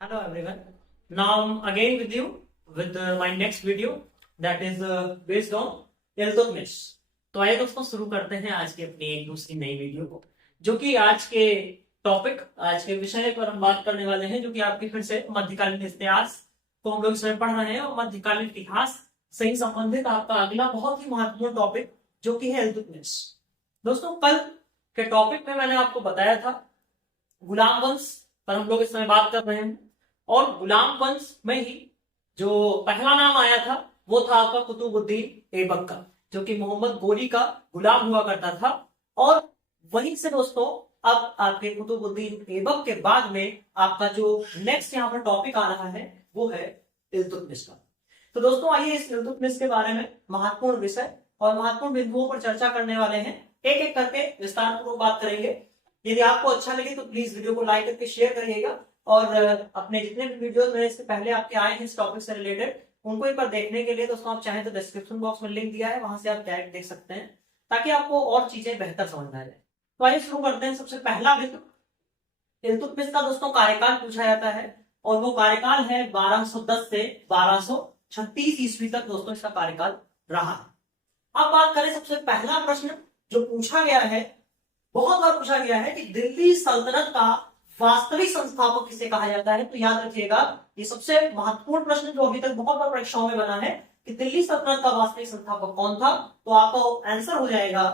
Hello everyone. Now I'm again with you with my next video that is based on Iltutmish. तो आइए दोस्तों शुरू करते हैं आज की अपनी एक दूसरी नई वीडियो को, जो कि आज के टॉपिक आज के विषय पर हम बात करने वाले हैं, जो कि आपकी फिर से मध्यकालीन इतिहास को हम लोग इसमें पढ़ रहे हैं और मध्यकालीन इतिहास से ही संबंधित आपका अगला बहुत ही महत्वपूर्ण टॉपिक जो कि है इल्तुतमिश। दोस्तों कल के टॉपिक में मैंने आपको बताया था गुलाम वंश पर हम लोग इस समय बात कर रहे हैं, और गुलाम वंश में ही जो पहला नाम आया था वो था आपका कुतुबुद्दीन ऐबक का, जो कि मोहम्मद गोरी का गुलाम हुआ करता था। और वहीं से दोस्तों अब आपके कुतुबुद्दीन ऐबक के बाद में आपका जो नेक्स्ट यहाँ पर टॉपिक आ रहा है वो है इल्तुतमिश का। तो दोस्तों आइए इस इल्तुतमिश के बारे में महत्वपूर्ण विषय और महत्वपूर्ण बिंदुओं पर चर्चा करने वाले हैं, एक एक करके विस्तार पूर्वक बात करेंगे। यदि आपको अच्छा लगे तो प्लीज वीडियो को लाइक करके शेयर करिएगा, और अपने जितने भी वीडियोस मेरे इससे पहले आपके आए हैं इस टॉपिक से रिलेटेड उनको एक बार देखने के लिए दोस्तों आप चाहें तो डिस्क्रिप्शन बॉक्स में लिंक दिया है, वहां से आप डायरेक्ट देख सकते हैं ताकि आपको और चीजें बेहतर समझ में आ जाए। तो आइए शुरू करते हैं। सबसे पहला बिंदु इल्तुतमिश का दोस्तों कार्यकाल पूछा जाता है, और वो कार्यकाल है 1210 से 1236 ईस्वी तक दोस्तों इसका कार्यकाल रहा है। अब बात करें सबसे पहला प्रश्न जो पूछा गया है, बहुत बार पूछा गया है कि दिल्ली सल्तनत का वास्तविक संस्थापक किसे कहा जाता है। तो याद रखिएगा ये सबसे महत्वपूर्ण प्रश्न जो अभी तक बहुत बार परीक्षाओं में बना है कि दिल्ली सल्तनत का वास्तविक संस्थापक कौन था, तो आपका आंसर हो जाएगा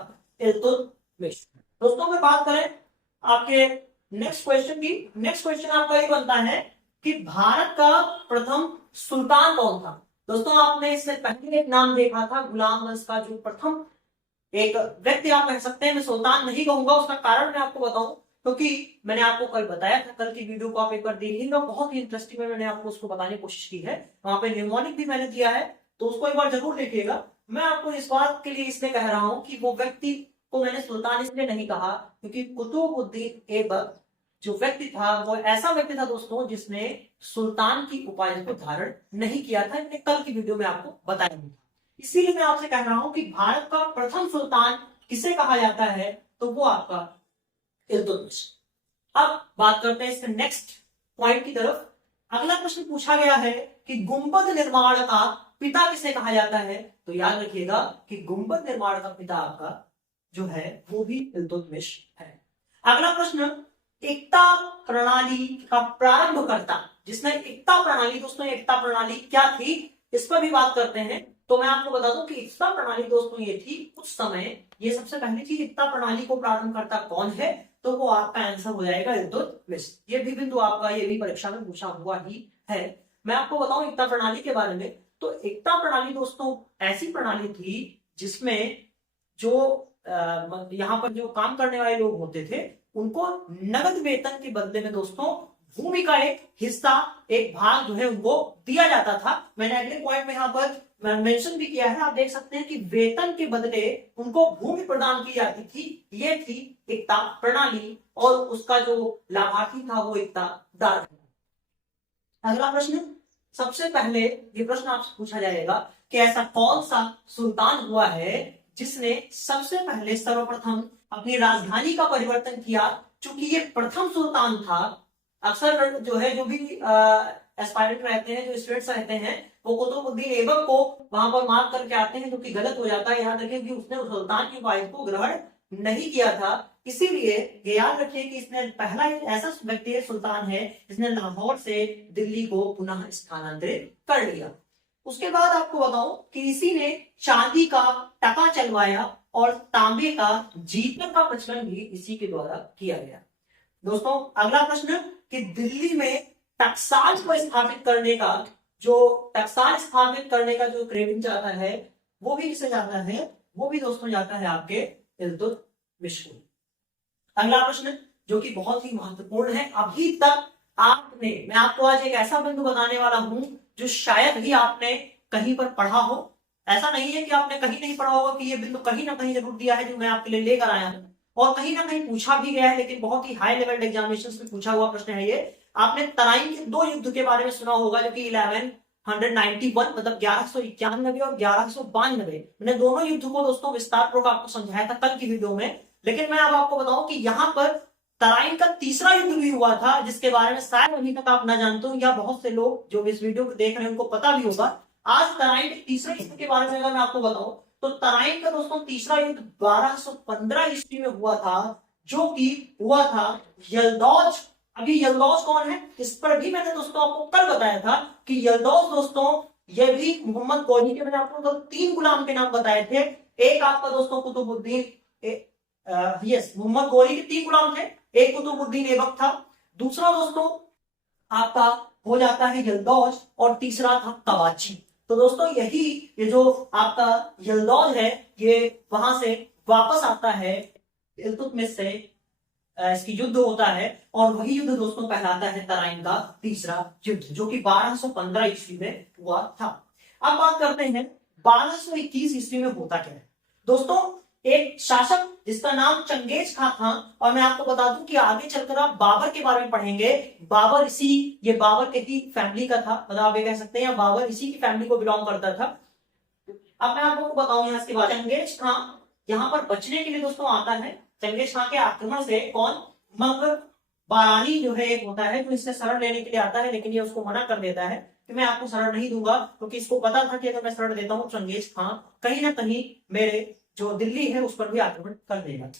इल्तुतमिश। दोस्तों अगर बात करें आपके नेक्स्ट क्वेश्चन की, नेक्स्ट क्वेश्चन आपका ये बनता है कि भारत का प्रथम सुल्तान कौन था। दोस्तों आपने इससे पहले एक नाम देखा था गुलाम वंश का, जो प्रथम एक व्यक्ति आप कह सकते हैं, मैं सुल्तान नहीं कहूंगा, उसका कारण मैं आपको बताऊं क्योंकि मैंने आपको कल बताया था, कल की वीडियो को आप एक बार देखिएगा, बहुत ही इंटरेस्टिंग है, मैंने आपको उसको बताने की कोशिश की है, वहां पे न्यूमोनिक भी मैंने दिया है, तो उसको एक बार जरूर देखिएगा। मैं आपको इस बात के लिए इसलिए कह रहा हूं कि वो व्यक्ति को मैंने सुल्तान इसलिए नहीं कहा क्योंकि कुतुबुद्दीन ऐबक जो व्यक्ति था वो ऐसा व्यक्ति था दोस्तों जिसने सुल्तान की उपाधि को धारण नहीं किया था, मैंने कल की वीडियो में आपको बताया था। इसीलिए मैं आपसे कह रहा हूं कि भारत का प्रथम सुल्तान किसे कहा जाता है, तो वो आपका इल्तुतमिश। अब बात करते हैं इसके नेक्स्ट पॉइंट की तरफ। अगला प्रश्न पूछा गया है कि गुंबद निर्माण का पिता किसे कहा जाता है। तो याद रखिएगा कि गुंबद निर्माण का पिता आपका जो है वो भी इल्तुतमिश है। अगला प्रश्न, एकता प्रणाली का प्रारंभ करता, जिसने एकता प्रणाली, दोस्तों एकता प्रणाली क्या थी इस पर भी बात करते हैं। तो मैं आपको बता दूं कि एकता प्रणाली दोस्तों ये थी उस समय, ये सबसे पहली चीज, एकता प्रणाली को प्रारंभ करता कौन है, तो वो आपका आंसर हो जाएगा इल्तुतमिश। ये भी बिंदु आपका ये भी परीक्षा में पूछा हुआ ही है। मैं आपको बताऊं एकता प्रणाली के बारे में, तो एकता प्रणाली दोस्तों ऐसी प्रणाली थी जिसमें जो यहाँ पर जो काम करने वाले लोग होते थे उनको नगद वेतन के बदले में दोस्तों भूमि का एक हिस्सा, एक भाग जो है उनको दिया जाता था। मैंने अगले पॉइंट में यहाँ पर मेंशन भी किया है, आप देख सकते हैं कि वेतन के बदले उनको भूमि प्रदान की जाती थी। ये थी एकता प्रणाली, और उसका जो लाभार्थी था वो एकतादार था। अगला प्रश्न, सबसे पहले ये प्रश्न आपसे पूछा जाएगा कि ऐसा कौन सा सुल्तान हुआ है जिसने सबसे पहले सर्वप्रथम अपनी राजधानी का परिवर्तन किया। चूंकि ये प्रथम सुल्तान था, अक्सर जो है जो भी एस्पायरेंट रहते हैं, जो स्टूडेंट्स रहते हैं, वो कुतुबुद्दीन ऐबक को वहां पर मार्क करके आते हैं, जो कि गलत हो जाता है। याद रखिए कि उसने उस सुल्तान की उपाधि को ग्रहण नहीं किया था, इसीलिए ये याद रखिए कि इसने पहला ऐसा व्यक्ति सुल्तान है जिसने लाहौर से दिल्ली को पुनः स्थानांतरित कर लिया। उसके बाद आपको बताऊं कि इसी ने चांदी का टका चलवाया और तांबे का जीतने का प्रचलन भी इसी के द्वारा किया गया। दोस्तों अगला प्रश्न कि दिल्ली में टकसाल को स्थापित करने का जो क्रेडिट जाता है वो भी किसे जाता है, वो भी दोस्तों जाता है आपके इल्तुतमिश को। अगला प्रश्न जो कि बहुत ही महत्वपूर्ण है, अभी तक आपने, मैं आपको आज एक ऐसा बिंदु बताने वाला हूं जो शायद ही आपने कहीं पर पढ़ा हो। ऐसा नहीं है कि आपने कहीं नहीं पढ़ा होगा, कि ये बिंदु कहीं ना कहीं जरूर दिया है जो मैं आपके लिए लेकर आया हूं, और कहीं ना कहीं पूछा भी गया है, लेकिन बहुत ही हाई लेवल एग्जामिनेशन में पूछा हुआ प्रश्न है ये। आपने तराइन के दो युद्ध के बारे में सुना होगा, जो कि 1191 मतलब 1191 और 1192, मैंने दोनों युद्ध को दोस्तों विस्तार पूर्वक आपको समझाया था कल की वीडियो में। लेकिन मैं अब आपको बताऊं कि यहाँ पर तराइन का तीसरा युद्ध भी हुआ था, जिसके बारे में शायद अभी तक आप ना जानते हो, या बहुत से लोग जो इस वीडियो को देख रहे हैं उनको पता भी होगा। आज तराइन के तीसरे युद्ध के बारे में अगर मैं आपको बताऊं तो तराइन का दोस्तों तीसरा युद्ध 1215 ईस्वी में हुआ था, जो कि हुआ था यल्दौज। अभी यल्दौज कौन है, इस पर भी मैंने दोस्तों आपको कल बताया था कि यल्दौज दोस्तों ये भी मोहम्मद गौरी के, मैंने आपको तो 3 गुलाम के नाम बताए थे। एक आपका दोस्तों कुतुबुद्दीन, यस मोहम्मद गौरी के 3 गुलाम थे, एक कुतुबुद्दीन ऐबक था, दूसरा दोस्तों आपका हो जाता है यल्दौज, और तीसरा था तवाची। तो दोस्तों यही ये जो आपका यल्दौज है ये वहां से वापस आता है इल्तुतमिश से, इसकी युद्ध होता है, और वही युद्ध दोस्तों कहलाता है तराइन का तीसरा युद्ध, जो कि 1215 ईस्वी में हुआ था। अब बात करते हैं 1221 ईस्वी में होता क्या है। दोस्तों एक शासक जिसका नाम चंगेज खां था, और मैं आपको बता दूं कि आगे चलकर आप बाबर के बारे में पढ़ेंगे। बाबर ये बाबर की फैमिली का था, मतलब आप ये कह सकते हैं बाबर इसी की फैमिली को बिलोंग करता था। अब मैं आपको बताऊं यहाँ इसके बाद, चंगेज खां यहाँ पर बचने के लिए दोस्तों आता है। चंगेज खां के आक्रमण से कौन, मंग बारानी जो है एक होता है जो इससे शरण लेने के लिए आता है, लेकिन ये उसको मना कर देता है कि मैं आपको शरण नहीं दूंगा, क्योंकि इसको पता था कि अगर मैं शरण देता हूँ चंगेज खां कहीं ना कहीं मेरे जो दिल्ली है उस पर भी आक्रमण कर देगा।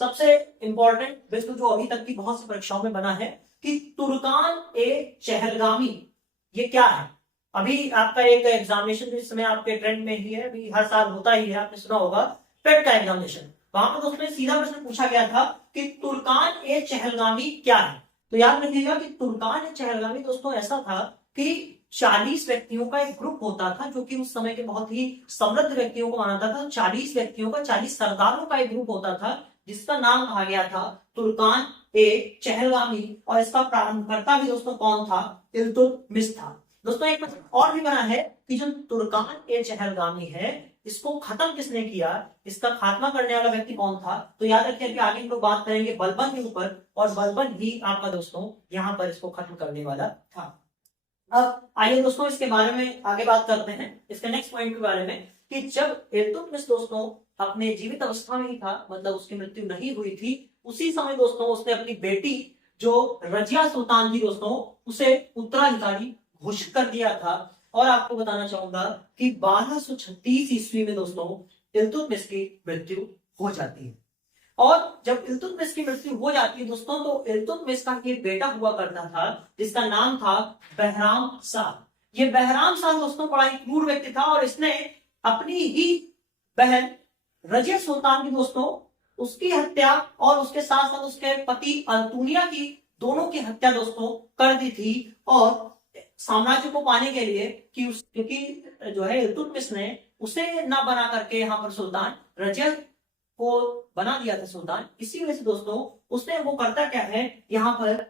सबसे इंपॉर्टेंट वस्तु जो अभी तक की बहुत सी परीक्षाओं में बना है कि तुर्कान ए चहलगामी ये क्या है। अभी आपका एक एग्जामिनेशन जो इस समय आपके ट्रेंड में ही है, अभी हर साल होता ही है, आपने सुना होगा टेट का एग्जामिनेशन, वहां पर दोस्तों सीधा प्रश्न पूछा गया था कि तुर्कान ए चहलगामी क्या है। तो याद रखिएगा कि तुर्कान ए चहलगामी दोस्तों ऐसा था कि 40 व्यक्तियों का एक ग्रुप होता था, जो कि उस समय के बहुत ही समृद्ध व्यक्तियों को माना था। 40 व्यक्तियों का, 40 सरदारों का एक ग्रुप होता था, जिसका नाम कहा गया था तुर्कान ए चहलगामी, और इसका प्रारंभकर्ता भी दोस्तों कौन था, इल्तुतमिश था। दोस्तों एक और भी बना है कि जो तुर्कान ए चहलगामी है इसको खत्म किसने किया, इसका खात्मा करने वाला व्यक्ति कौन था। तो याद रखिए कि आगे हम लोग बात करेंगे बलबन के ऊपर, और बलबन ही आपका दोस्तों यहाँ पर इसको खत्म करने वाला था। अब आइए दोस्तों इसके बारे में आगे बात करते हैं, इसके नेक्स्ट पॉइंट के बारे में, कि जब इल्तुतमिश दोस्तों अपने जीवित अवस्था में ही था, मतलब उसकी मृत्यु नहीं हुई थी, उसी समय दोस्तों उसने अपनी बेटी जो रजिया सुल्तान थी दोस्तों उसे उत्तराधिकारी घोषित कर दिया था। और आपको बताना चाहूंगा कि 1236 ईस्वी में दोस्तों इल्तुतमिश की मृत्यु हो जाती है। और जब इल्तुतमिश की मृत्यु हो जाती है दोस्तों, तो इल्तुतमिश का एक बेटा हुआ करता था जिसका नाम था बहराम शाह। ये बहराम शाह दोस्तों बड़ा ही क्रूर व्यक्ति था, और इसने अपनी ही बहन रजिया सुल्तान की दोस्तों उसकी हत्या, और उसके साथ साथ उसके पति अल्तुनिया की, दोनों की हत्या दोस्तों कर दी थी। और साम्राज्य को पाने के लिए क्योंकि जो है इल्तुतमिश ने उसे ना बना करके यहाँ पर सुल्तान रजिया को बना दिया था सुल्तान, इसी वजह से दोस्तों उसने वो करता क्या है, यहाँ पर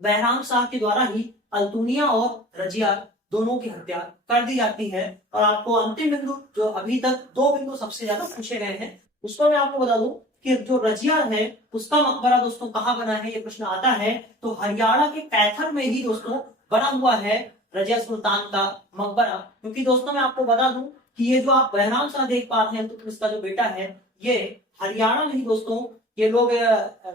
बहराम शाह के द्वारा ही अल्तुनिया और रजिया दोनों की हत्या कर दी जाती है। और आपको अंतिम बिंदु, जो अभी तक 2 बिंदु सबसे ज्यादा पूछे गए हैं, उसको मैं आपको बता दूं कि जो रजिया है उसका मकबरा दोस्तों कहाँ बना है, ये प्रश्न आता है तो हरियाणा के कैथर में ही दोस्तों बना हुआ है रजिया सुल्तान का मकबरा। क्योंकि दोस्तों मैं आपको बता दूं कि ये जो आप बहराम शाह देख पा रहे हैं तो इसका जो बेटा है ये हरियाणा में ही दोस्तों, ये लोग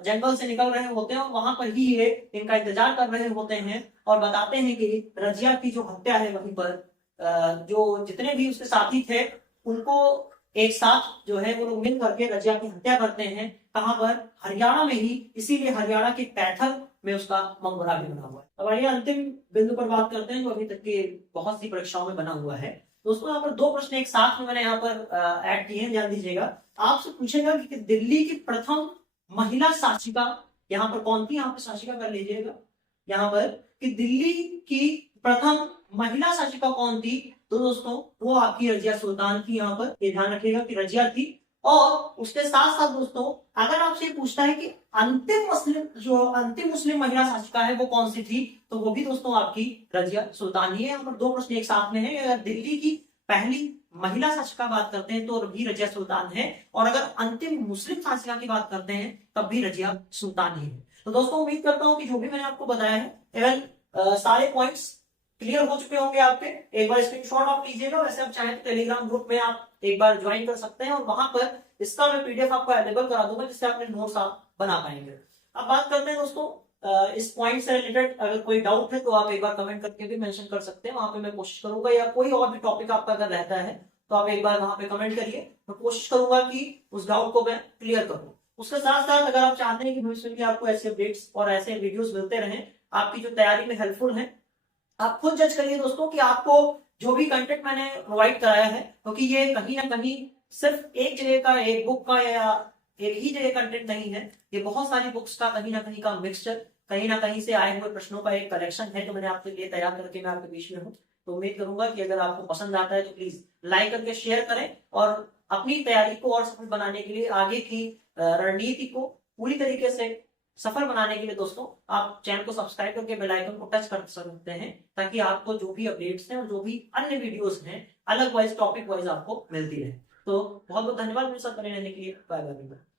जंगल से निकल रहे होते हैं और वहां पर ही ये इनका इंतजार कर रहे होते हैं, और बताते हैं कि रजिया की जो हत्या है वहीं पर जो जितने भी उसके साथी थे उनको एक साथ जो है वो लोग मिल करके रजिया की हत्या करते हैं। कहां पर, हरियाणा में ही, इसीलिए हरियाणा के कैथल में उसका मकबरा भी बना हुआ है। अब आइए अंतिम बिंदु पर बात करते हैं जो अभी तक की बहुत सी परीक्षाओं में बना हुआ है। दोस्तों यहाँ पर 2 प्रश्न एक साथ में मैंने यहाँ पर ऐड किए हैं, ध्यान दीजिएगा। आपसे पूछेगा कि दिल्ली की प्रथम महिला शासिका यहाँ पर कौन थी, यहाँ पर शासिका कर लीजिएगा यहाँ पर, कि दिल्ली की प्रथम महिला शासिका कौन थी। तो दोस्तों वो आपकी रजिया सुल्तान थी, यहाँ पर ये ध्यान रखिएगा कि रजिया थी। और उसके साथ साथ दोस्तों अगर आपसे पूछता है कि अंतिम मुस्लिम महिला शासिका है वो कौन सी थी, तो वो भी दोस्तों आपकी रजिया सुल्तान ही है। यहाँ पर 2 प्रश्न एक साथ में है। अगर दिल्ली की पहली महिला शासिका बात करते हैं तो भी रजिया सुल्तान है, और अगर अंतिम मुस्लिम शासिका की बात करते हैं तब भी रजिया सुल्तान ही है। तो दोस्तों उम्मीद करता हूँ कि जो भी मैंने आपको बताया है एवं सारे पॉइंट्स क्लियर हो चुके होंगे आपके। एक बार स्क्रीनशॉट आप लीजिएगा, वैसे आप चाहें तो टेलीग्राम ग्रुप में आप एक बार ज्वाइन कर सकते हैं, और वहां पर इसका मैं पीडीएफ आपको अवेलेबल करा दूंगा जिससे अपने नोट्स आप बना पाएंगे। अब बात करते हैं दोस्तों इस पॉइंट से रिलेटेड। अगर कोई डाउट है तो आप एक बार कमेंट करके भी मेंशन कर सकते हैं, वहां पे मैं कोशिश करूंगा, या कोई और भी टॉपिक आपका अगर रहता है तो आप एक बार वहां पे कमेंट करिए, मैं कोशिश करूंगा कि उस डाउट को मैं क्लियर करूं। उसके साथ साथ अगर आप चाहते हैं कि भविष्य में आपको ऐसे अपडेट्स और ऐसे वीडियोस मिलते रहें आपकी जो तैयारी में हेल्पफुल है, आप खुद जज करिए दोस्तों कि आपको जो भी कंटेंट मैंने प्रोवाइड कराया है, क्योंकि ये कहीं ना कहीं सिर्फ एक जगह का, एक बुक का या एक ही जगह कंटेंट नहीं है, ये बहुत सारी बुक्स का कहीं ना कहीं का मिक्सचर, कहीं ना कहीं से आए हुए प्रश्नों का एक कलेक्शन है, जो मैंने आपके लिए तैयार करके मैं आपके बीच में हूँ। तो उम्मीद करूंगा कि अगर आपको पसंद आता है तो प्लीज लाइक करके शेयर करें, और अपनी तैयारी को और सफल बनाने के लिए, आगे की रणनीति को पूरी तरीके से सफल बनाने के लिए दोस्तों आप चैनल को सब्सक्राइब करके बेल आइकन को टच कर सकते हैं, ताकि आपको जो भी अपडेट्स हैं और जो भी अन्य वीडियोस हैं अलग वाइज, टॉपिक वाइज आपको मिलती रहे। तो बहुत बहुत धन्यवाद मेरे साथ बने रहने के लिए। Bye bye.